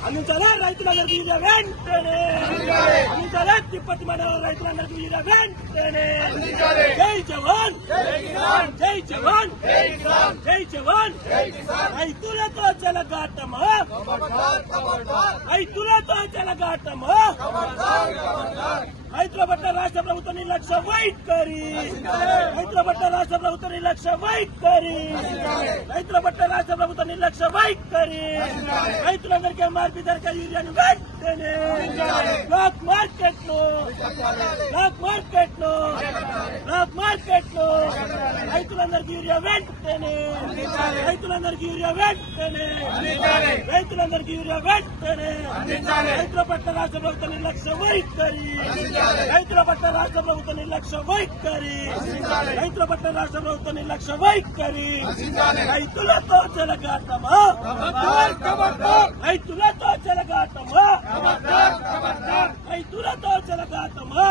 అందించాలా రైతులందరికీ యూరియా వెంటనే అందించాలా తిప్పతి మండల రైతులందరికీ యూరియా వెంటనే జై జవాన్ జై జవాన్ జై జవాన్ రైతులతో చెలగాటమా రైతులతో చెలగాటమా రైతుల పట్ల రాష్ట్ర ప్రభుత్వం నిర్లక్ష్య వైఖరి రైతుల పట్ల రాష్ట్ర ప్రభుత్వం నిర్లక్ష్య వైఖరి రైతుల పట్ల రాష్ట్ర ప్రభుత్వం నిర్లక్ష్య వైఖరి రైతులందరికీ ఎంఆర్పీ ధరకే యూరియాను వెంటనే బ్లాక్ మార్కెట్ లో రైతులందరికీ యూరియా వెంటనే రైతులందరికీ యూరియా వెంటనే రైతులందరికీ యూరియా వెంటనే రైతుల పట్ల రాష్ట్ర ప్రభుత్వం నిర్లక్ష్య వైఖరి రైతుల పట్ల రాష్ట్ర ప్రభుత్వం నిర్లక్ష్య వైఖరి రైతుల పట్ల రాష్ట్ర ప్రభుత్వం నిర్లక్ష్య వైఖరి రైతులతో చెలగాటమా రైతులతో చెలగాటమా రైతులతో చెలగాటమా